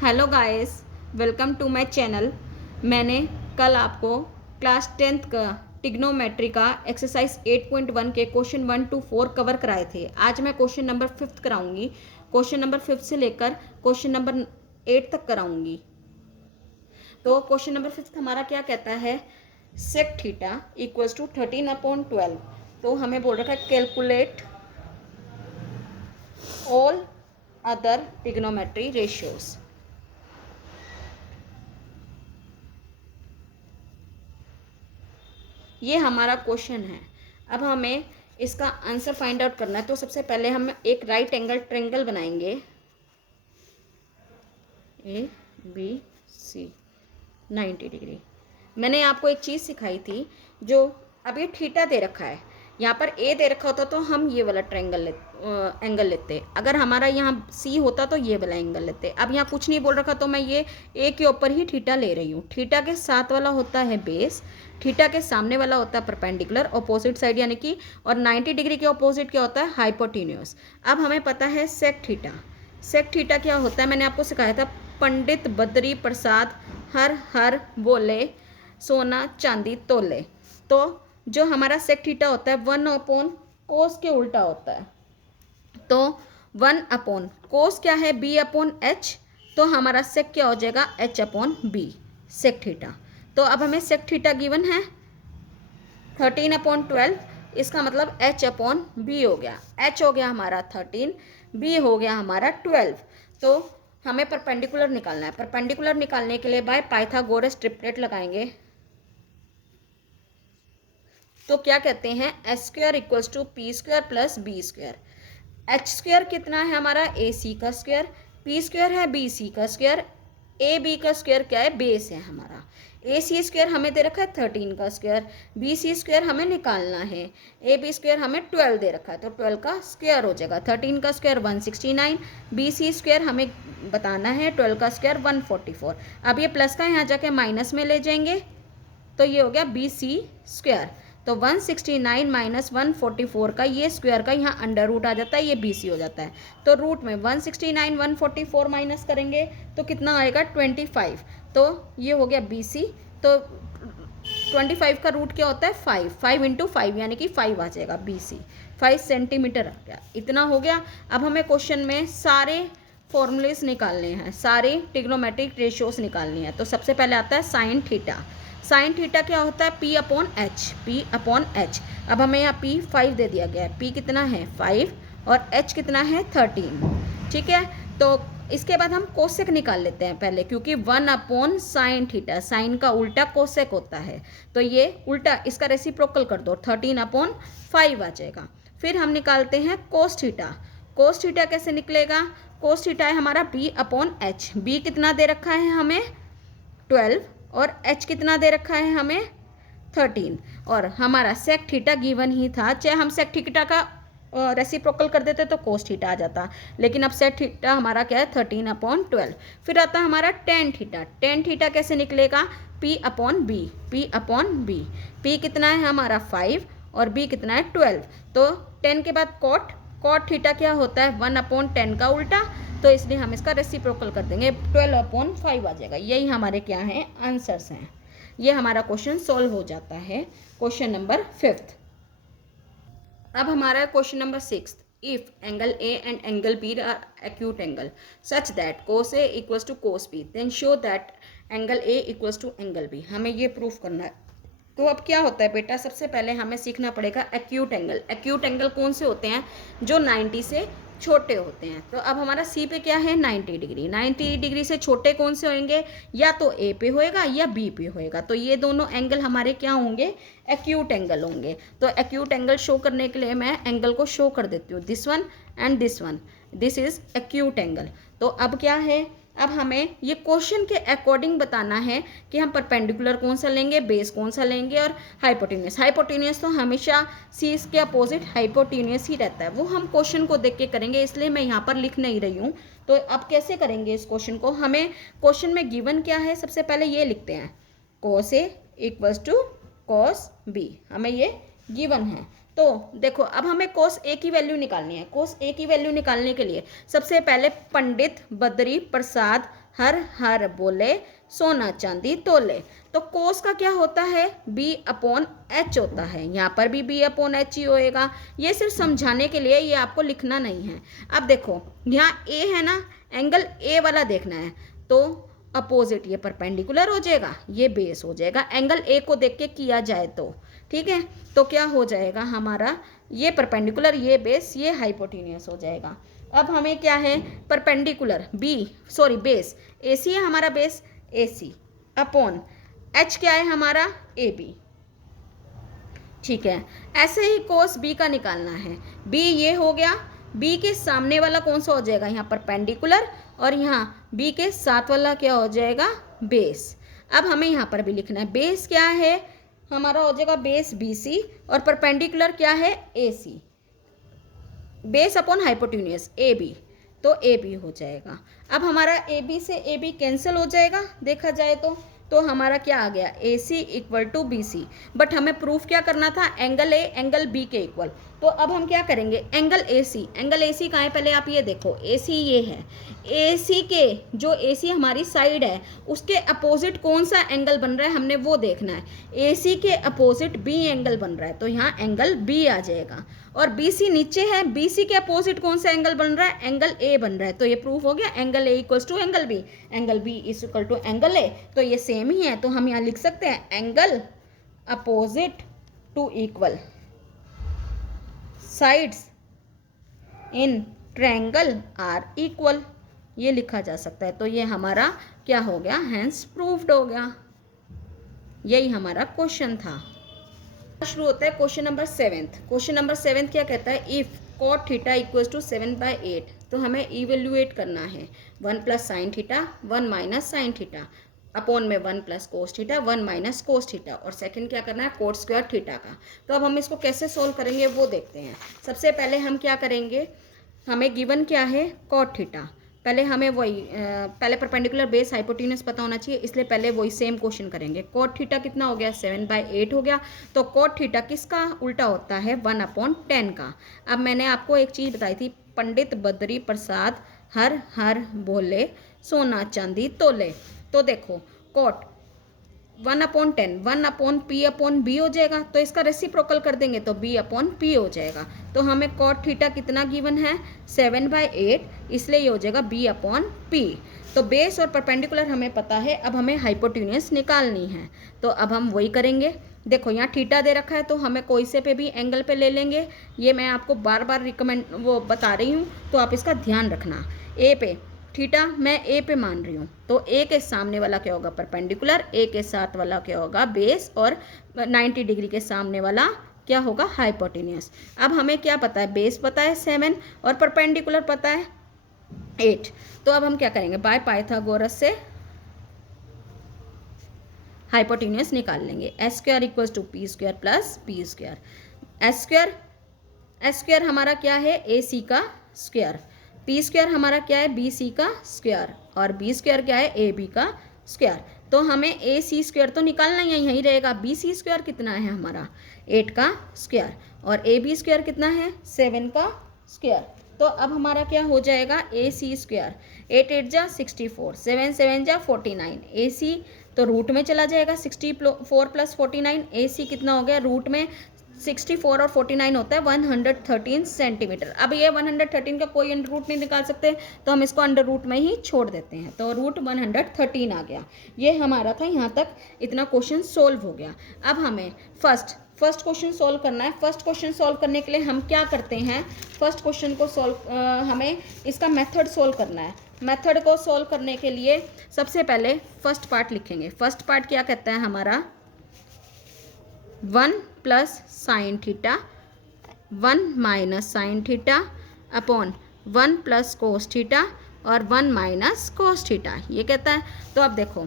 Hello guys, welcome to my channel. मैंने कल आपको क्लास 10th का टिग्नोमेट्री का एक्सरसाइज 8.1 के क्वेश्चन 1 to 4 कवर कराए थे। आज मैं क्वेश्चन नंबर 5 कराऊंगी। क्वेश्चन नंबर 5 से लेकर क्वेश्चन नंबर 8 तक कराऊंगी। तो क्वेश्चन नंबर 5 हमारा क्या कहता है, सेक थीटा इक्वल्स टू 13/12। तो हमें बोल रखा है calculate all other trigonometry ratios. ये हमारा क्वेश्चन है। अब हमें इसका आंसर फाइंड आउट करना है। तो सबसे पहले हम एक राइट एंगल ट्रायंगल बनाएंगे, ABC 90 डिग्री। मैंने आपको एक चीज़ सिखाई थी, जो अब ये थीटा दे रखा है, यहाँ पर ए दे रखा होता तो हम ये वाला एंगल लेते। अगर हमारा यहाँ सी होता तो ये वाला एंगल लेते। अब यहाँ कुछ नहीं बोल रखा तो मैं ये ए के ऊपर ही थीटा ले रही हूँ। थीटा के साथ वाला होता है बेस, थीटा के सामने वाला होता है परपेंडिकुलर अपोजिट साइड यानी कि, और 90 डिग्री के अपोजिट क्या होता है, हाइपोटेन्यूज। अब हमें पता है सेक थीटा। सेक थीटा क्या होता है, मैंने आपको सिखाया था, पंडित बद्री प्रसाद हर हर बोले सोना चांदी तोले। तो जो हमारा सेक थीटा होता है 1/कोस के उल्टा होता है। तो 1/कोस क्या है, B/H। तो हमारा सेक क्या हो जाएगा, H/B सेक थीटा। तो अब हमें सेक थीटा गिवन है 13/12। इसका मतलब H/B हो गया। H हो गया हमारा 13, B हो गया हमारा 12। तो हमें परपेंडिकुलर निकालना है। परपेंडिकुलर निकालने के लिए बाय पाइथागोरस ट्रिपलेट लगाएंगे। तो क्या कहते हैं, S² equals to P² plus B²। H² कितना है हमारा, AC का स्क्वायर, P² है BC का स्क्वायर, AB का स्क्वायर क्या है, बेस है हमारा। AC² हमें दे रखा है 13 का स्क्वायर, BC² हमें निकालना है, AB² हमें 12 दे रखा है। तो 12 का स्क्वायर हो जाएगा, 13 का स्क्वायर 169, BC² हमें बताना है 12 का स्क्वायर 144। अब ये प्लस का यहाँ जाके माइनस में ले जाएंगे तो ये हो गया BC²। तो 169 माइनस 144 का ये स्क्वायर का यहाँ अंडर रूट आ जाता है, ये BC हो जाता है। तो रूट में 169 144 माइनस करेंगे तो कितना आएगा, 25। तो ये हो गया BC। तो 25 का रूट क्या होता है, 5 इंटू 5 यानी कि 5 आ जाएगा BC। 5 सेंटीमीटर आ गया, इतना हो गया। अब हमें क्वेश्चन में सारे फॉर्मूलेस निकालने हैं, सारे ट्रिग्नोमेट्रिक रेशियोज निकालनी है। तो सबसे पहले आता है साइन थीटा। साइन थीटा क्या होता है, P/H। अब हमें यहाँ P 5 दे दिया गया है। P कितना है 5 और H कितना है 13। ठीक है, तो इसके बाद हम कोसेक निकाल लेते हैं पहले, क्योंकि 1/साइन थीटा, साइन का उल्टा कोसेक होता है। तो ये उल्टा, इसका रेसिप्रोकल कर दो, 13/5 आ जाएगा। फिर हम निकालते हैं कोस थीटा। कोस थीटा कैसे निकलेगा, कोस थीटा है हमारा B/H। B कितना दे रखा है हमें 12 और H कितना दे रखा है हमें 13। और हमारा सेक थीटा गिवन ही था, चाहे हम सेक थीटा का रेसिप्रोकल कर देते तो कोस थीटा आ जाता, लेकिन अब सेक थीटा हमारा क्या है 13/12। फिर आता है हमारा टेन थीटा। टेन थीटा कैसे निकलेगा, P/B। P कितना है हमारा 5 और B कितना है 12। तो 10 के बाद कॉट थीटा क्या होता है 1/10 का उल्टा। तो इसलिए हम इसका रेसिप्रोकल कर देंगे, 12/5 आ जाएगा। यही हमारे क्या हैं, आंसर्स हैं। ये हमारा क्वेश्चन सॉल्व हो जाता है, क्वेश्चन नंबर 5। अब हमारा question number 6। If angle A and angle B are acute angle such that cos A equals to cos B, then show that angle A equals to angle B। हमें ये proof करना है। तो अब क्या होता है बेटा, सबसे पहले हमें सीखना पड़ेगा एक्यूट एंगल। एक्यूट एंगल कौन से होते हैं, जो 90 से छोटे होते हैं। तो अब हमारा सी पे क्या है 90 डिग्री। 90 डिग्री से छोटे कौन से होंगे, या तो ए पे होएगा या बी पे होएगा। तो ये दोनों एंगल हमारे क्या होंगे, एक्यूट एंगल होंगे। तो एक्यूट एंगल शो करने के लिए मैं एंगल को शो कर देती हूँ, this one and this one, this is acute angle. तो अब क्या है, अब हमें ये क्वेश्चन के अकॉर्डिंग बताना है कि हम परपेंडिकुलर कौन सा लेंगे, बेस कौन सा लेंगे, और हाइपोटेन्यूस। हाइपोटेन्यूस तो हमेशा सी के अपोजिट हाइपोटेन्यूस ही रहता है, वो हम क्वेश्चन को देख के करेंगे, इसलिए मैं यहाँ पर लिख नहीं रही हूँ। तो अब कैसे करेंगे इस क्वेश्चन को, हमें क्वेश्चन में गिवन क्या है, सबसे पहले ये लिखते हैं, cos A equals to cos B, हमें ये गिवन है। तो देखो अब हमें cos A की वैल्यू निकालनी है। cos A की वैल्यू निकालने के लिए सबसे पहले पंडित बद्री प्रसाद हर हर बोले सोना चांदी तोले। तो कोस का क्या होता है, बी अपॉन एच होता है, यहाँ पर भी बी अपॉन एच ही होएगा। ये सिर्फ समझाने के लिए, ये आपको लिखना नहीं है। अब देखो यहाँ ए है ना, एंगल ए वाला देखना है, तो अपोजिट ये परपेंडिकुलर हो जाएगा, ये बेस हो जाएगा, एंगल ए को देख के किया जाए तो, ठीक है। तो क्या हो जाएगा हमारा, ये परपेंडिकुलर, ये बेस, ये हाइपोटेन्यूस हो जाएगा। अब हमें क्या है, परपेंडिकुलर बेस ए सी है हमारा, बेस ए सी अपॉन एच क्या है हमारा, ए बी, ठीक है। ऐसे ही कोस बी का निकालना है, बी ये हो गया, बी के सामने वाला कौन सा हो जाएगा, यहाँ परपेंडिकुलर, और यहाँ बी के साथ वाला क्या हो जाएगा, बेस। अब हमें यहाँ पर भी लिखना है, बेस क्या है हमारा हो जाएगा बेस बी सी, और परपेंडिकुलर क्या है A C, base upon hypotenuse A B, तो ए बी हो जाएगा। अब हमारा ए बी से ए बी कैंसिल हो जाएगा देखा जाए तो हमारा क्या आ गया, A C equal to B C. But हमें प्रूफ क्या करना था, एंगल ए एंगल बी के इक्वल। तो अब हम क्या करेंगे, एंगल ए सी कहाँ है, पहले आप ये देखो, ए सी ये है, ए सी के जो ए सी हमारी साइड है उसके अपोजिट कौन सा एंगल बन रहा है हमने वो देखना है। ए सी के अपोजिट बी एंगल बन रहा है, तो यहाँ एंगल बी आ जाएगा। और बी सी नीचे है, बी सी के अपोजिट कौन सा एंगल बन रहा है, एंगल ए बन रहा है। तो ये प्रूफ हो गया, angle A equals to angle B is equal to angle A. तो ये सेम ही है, तो हम यहाँ लिख सकते हैं angle opposite to equal sides in triangle are equal, ये लिखा जा सकता है। तो ये हमारा क्या हो गया, हैंस प्रूव्ड हो गया। यही हमारा क्वेश्चन था। शुरू होता है क्वेश्चन नंबर 7। क्वेश्चन नंबर 7 क्या कहता है, if cot theta equals to 7/8, तो हमें इवेल्युएट करना है 1 plus sine theta 1 minus sine theta upon में 1 plus cos theta 1 minus cos theta, और सेकंड क्या करना है, कोट स्क्वायर थीटा का। तो अब हम इसको कैसे सोल्व करेंगे वो देखते हैं। सबसे पहले हम क्या करेंगे, हमें गिवन क्या है, कॉट थीटा। पहले हमें वही पहले परपेंडिकुलर बेस हाइपोटेन्यूस पता होना चाहिए, इसलिए पहले वही सेम क्वेश्चन करेंगे। कॉट थीटा कितना हो गया, 7/8 हो गया। तो कॉट थीटा किसका उल्टा होता है, 1/10 का। अब मैंने आपको एक चीज़ बताई थी, पंडित बद्री प्रसाद हर हर बोले सोना चांदी तोले। तो देखो कॉट 1/10 1/P/B हो जाएगा, तो इसका रेसिप्रोकल कर देंगे तो B/P हो जाएगा। तो हमें कॉट थीटा कितना गिवन है, 7/8, इसलिए ये हो जाएगा B/P। तो बेस और परपेंडिकुलर हमें पता है, अब हमें हाइपोटेन्यूस निकालनी है। तो अब हम वही करेंगे। देखो यहाँ थीटा दे रखा है, तो हमें कोई से पे भी एंगल पे ले लेंगे। ये मैं आपको बार बार रिकमेंड बता रही हूँ, तो आप इसका ध्यान रखना। ए पे थीटा मैं ए पे मान रही हूँ, तो ए के सामने वाला क्या होगा, परपेंडिकुलर, ए के साथ वाला क्या होगा, बेस, और 90 डिग्री के सामने वाला क्या होगा, हाइपोटेन्यूस। अब हमें क्या पता है, बेस पता है 7 और परपेंडिकुलर पता है 8। तो अब हम क्या करेंगे, बाय पाइथागोरस से हाइपोटेन्यूस निकाल लेंगे। S square equals to P square plus B square. S square हमारा क्या है, ए सी का स्क्वायर, पी स्क्वायर हमारा क्या है, बी सी का स्क्वायर, और बी स्क्वायर क्या है, ए बी का स्क्वायर। तो हमें ए सी स्क्वायर तो निकालना ही है, यहीं रहेगा। बी सी स्क्वायर कितना है हमारा, 8 का स्क्वायर, और ए बी स्क्वायर कितना है, 7 का स्क्वायर। तो अब हमारा क्या हो जाएगा, ए सी स्क्वायर, 8 8 जा 64, 7 7 जा 49, ए सी तो रूट में चला जाएगा, 64 प्लस 49, ए सी कितना हो गया, रूट में 64 और 49 होता है 113 सेंटीमीटर। अब ये 113 का कोई अंडर रूट नहीं निकाल सकते, तो हम इसको अंडर रूट में ही छोड़ देते हैं, तो रूट 113 आ गया। ये हमारा था, यहाँ तक इतना क्वेश्चन सोल्व हो गया। अब हमें फर्स्ट क्वेश्चन सोल्व करना है। फर्स्ट क्वेश्चन सोल्व करने के लिए हम क्या करते हैं, फर्स्ट क्वेश्चन को हमें इसका मेथड सोल्व करना है। मेथड को सोल्व करने के लिए सबसे पहले फर्स्ट पार्ट लिखेंगे। फर्स्ट पार्ट क्या कहता है हमारा, 1 plus sine theta 1 minus sine theta upon 1 plus cos theta और 1 माइनस कोस थीटा, ये कहता है। तो अब देखो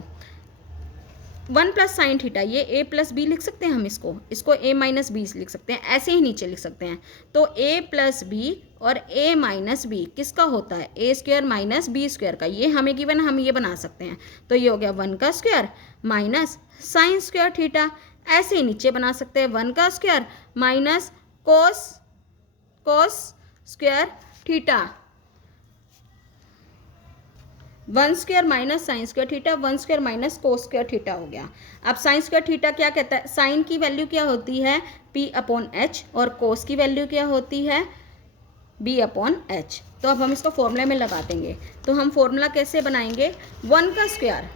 1 प्लस साइन थीटा, ये ए प्लस बी लिख सकते हैं हम, इसको ए माइनस बी लिख सकते हैं, ऐसे ही नीचे लिख सकते हैं। तो ए प्लस बी और ए माइनस बी किसका होता है, ए स्क्वायर माइनस बी स्क्वायर का। ये हमें गिवन, हम ये बना सकते हैं। तो ये हो गया 1 का square minus sine square theta, ऐसे ही नीचे बना सकते हैं 1 का square minus cos square theta. One square minus sine square theta, one square minus cos square theta हो गया। अब साइन स्क्वायर थीटा क्या कहता है, साइन की वैल्यू क्या होती है पी अपॉन एच, और कोस की वैल्यू क्या होती है बी अपॉन एच। तो अब हम इसको फॉर्मूले में लगा देंगे। तो हम फॉर्मूला कैसे बनाएंगे, वन का square,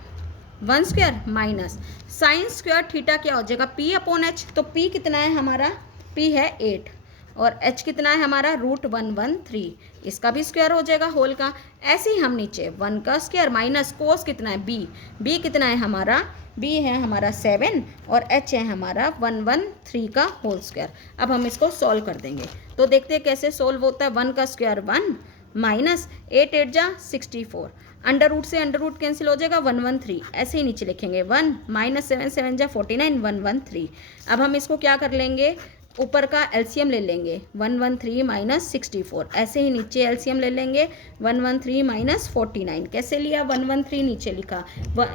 one square minus sine square theta क्या हो जाएगा पी अपॉन एच। तो पी कितना है हमारा, पी है 8 और एच कितना है हमारा √113, इसका भी स्क्वायर हो जाएगा होल का। ऐसे ही हम नीचे वन का स्क्वायर माइनस कोस कितना है बी, बी कितना है हमारा, बी है हमारा 7 और एच है हमारा 113 का होल स्क्वायर। अब हम इसको सॉल्व कर देंगे। तो देखते हैं कैसे सॉल्व होता है। वन का स्क्वायर 1 माइनस 8 8 जा 64, अंडर रूट से अंडर रूट कैंसिल हो जाएगा 113, ऐसे ही नीचे लिखेंगे 1 माइनस 7 7 जा 49 113। अब हम इसको क्या कर लेंगे, ऊपर का एलसीएम ले लेंगे 113 माइनस 64, ऐसे ही नीचे एलसीएम ले लेंगे 113 माइनस 49। कैसे लिया, 113 नीचे लिखा,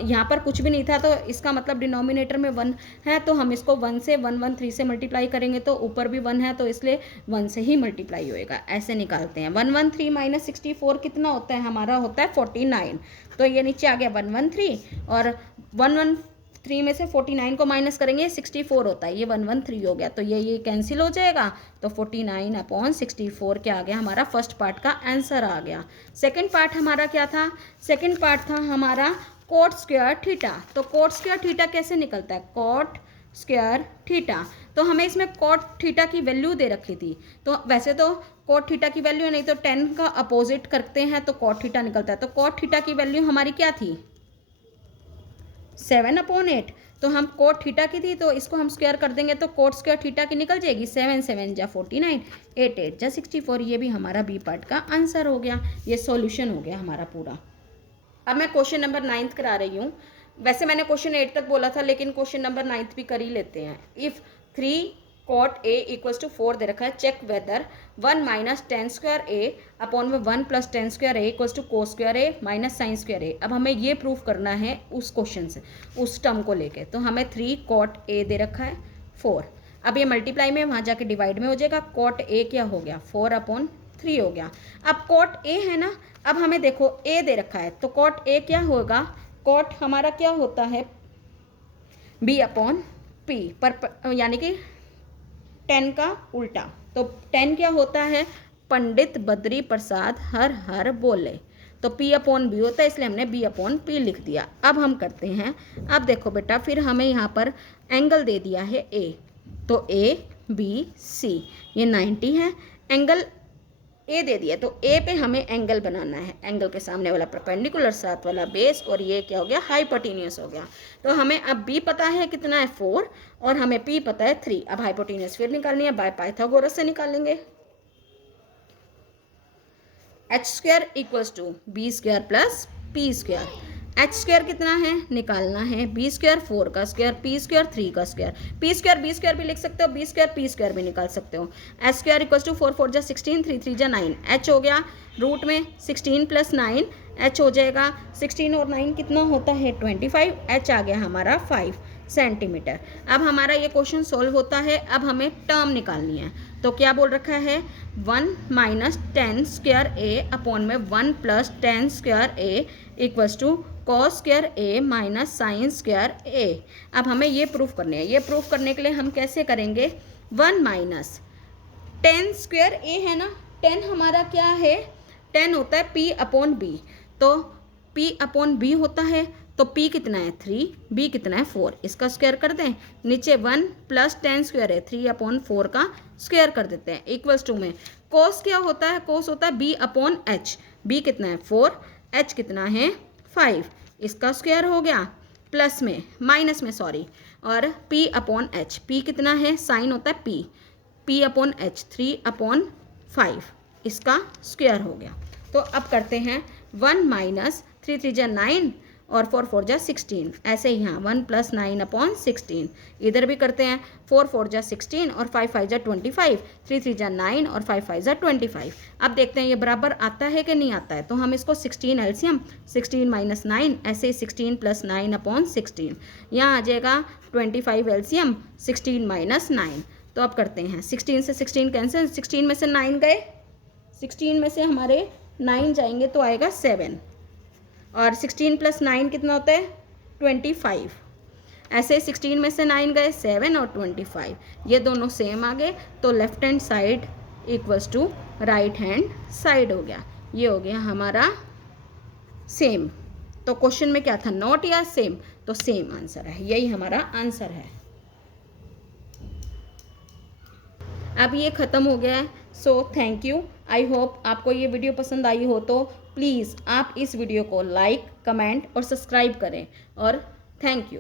यहाँ पर कुछ भी नहीं था तो इसका मतलब डिनोमिनेटर में 1 है, तो हम इसको 1 से 113 से मल्टीप्लाई करेंगे तो ऊपर भी 1 है तो इसलिए 1 से ही मल्टीप्लाई होएगा। ऐसे निकालते हैं 113 माइनस 64 कितना होता है हमारा, होता है 49। तो ये नीचे आ गया 113 और 113 में से 49 को माइनस करेंगे 64 होता है, ये 113 हो गया। तो ये कैंसिल हो जाएगा, तो 49 अपॉन 64 क्या आ गया हमारा, फर्स्ट पार्ट का आंसर आ गया। सेकंड पार्ट हमारा क्या था, सेकंड पार्ट था हमारा कोट स्क्वायर थीटा। तो कोट स्क्वायर थीटा कैसे निकलता है, कोट स्क्वायर थीटा। तो हमें इसमें कोट थीटा की वैल्यू दे रखी थी, तो वैसे तो कोट थीटा की वैल्यू नहीं तो 10 का अपोजिट करते हैं तो कोट थीटा निकलता है। तो कोट थीटा की वैल्यू हमारी क्या थी 7/8। तो हम कोट थीटा की थी तो इसको हम स्क्वायर कर देंगे तो कोट स्क्वायर थीटा की निकल जाएगी 7 7 जा 49 8 8 जा 64। ये भी हमारा बी पार्ट का आंसर हो गया, ये सॉल्यूशन हो गया हमारा पूरा। अब मैं क्वेश्चन नंबर 9 करा रही हूँ। वैसे मैंने क्वेश्चन 8 तक बोला था लेकिन क्वेश्चन नंबर 9 भी कर ही लेते हैं। If 3 cot a equals to 4 दे रखा है, check whether 1 minus tan square A upon में 1 plus tan square A equals to cos square A minus sine square A. अब हमें ये प्रूफ करना है उस क्वेश्चन से, उस टर्म को लेके। तो हमें 3 cot a दे रखा है 4, अब ये मल्टीप्लाई में वहाँ जाके डिवाइड में हो जाएगा, cot a क्या हो गया 4/3 हो गया। अब cot a है ना, अब हमें देखो a दे रखा है तो cot a क्या होगा, cot हमारा क्या होता है b/p पर, यानी कि 10 का उल्टा। तो 10 क्या होता है, पंडित बद्री प्रसाद हर हर बोले। तो p/b होता है इसलिए हमने b/p लिख दिया। अब हम करते हैं, अब देखो बेटा फिर हमें यहाँ पर एंगल दे दिया है a, तो ABC ये 90 है। एंगल ए दे दिया तो ए पे हमें एंगल बनाना है, एंगल के सामने वाला परपेंडिकुलर, साथ वाला बेस, और ये क्या हो गया हाइपोटेन्यूस हो गया। तो हमें अब बी पता है कितना है 4 और हमें पी पता है 3। अब हाइपोटेन्यूस फिर निकालनी है, बाय पाइथागोरस से निकालेंगे। H square equals to B square plus P square. H square कितना है निकालना है, बी स्क्वायर 4 का स्क्वायर, पी स्क्वायर 3 का square. P square B square भी लिख सकते हो, बी स्क्वायर पी स्क्वायर भी निकाल सकते हो। एच स्क्वायर इक्वल्स टू 4 4 जा 16 3 3 जा 9। एच हो गया रूट में 16 प्लस 9, एच हो जाएगा 16 और 9 कितना होता है 25। एच आ गया हमारा 5 सेंटीमीटर। अब हमारा ये क्वेश्चन सॉल्व होता है। अब हमें टर्म निकालनी है, तो क्या बोल रखा है 1 minus tan square A upon में 1 plus tan square A equals to cos square A minus sine square A. अब हमें ये प्रूफ करने हैं, ये प्रूफ करने के लिए हम कैसे करेंगे, 1 माइनस टेन स्क्वायर ए है ना, 10 हमारा क्या है, 10 होता है p/b, तो p/b होता है तो p कितना है 3, b कितना है 4, इसका स्क्वायर कर दें। नीचे 1 प्लस टेन स्क्वायर है 3/4 का स्क्वायर कर देते हैं, इक्वल्स टू में कोस क्या होता है, कोस होता है b/h, b कितना है 4, h कितना है 5, इसका स्क्वायर हो गया, प्लस में माइनस में सॉरी, और p/h, p कितना है साइन होता है p/h 3/5, इसका स्क्वायर हो गया। तो अब करते हैं 1 माइनस 3 3 जा 9 और 4 4 जा 16, ऐसे ही यहाँ 1 प्लस 9/16, इधर भी करते हैं 4 4 जा 16 और 5 5 जा 25, 3 3 जा 9 और 5 5 जा 25। अब देखते हैं ये बराबर आता है कि नहीं आता है, तो हम इसको 16 एलसीएम 16 माइनस 9, ऐसे ही 16 प्लस 9/16, यहाँ आ जाएगा 25 एलसीएम 16 माइनस 9। तो अब करते हैं 16 से 16 कैंसिल, 16 में से 9 गए, 16 में से हमारे 9 जाएंगे तो आएगा 7, और 16 + 9 कितना होता है 25। ऐसे 16 में से 9 गए 7 और 25, ये दोनों सेम आ गए, तो left hand side equals to right hand side हो गया। ये हो गया हमारा सेम। तो क्वेश्चन में क्या था, नॉट या सेम, तो सेम आंसर है, यही हमारा आंसर है। अब ये ख़त्म हो गया है। So thank you. I hope आपको ये वीडियो पसंद आई हो तो प्लीज़ आप इस वीडियो को लाइक, कमेंट और सब्सक्राइब करें, और थैंक यू।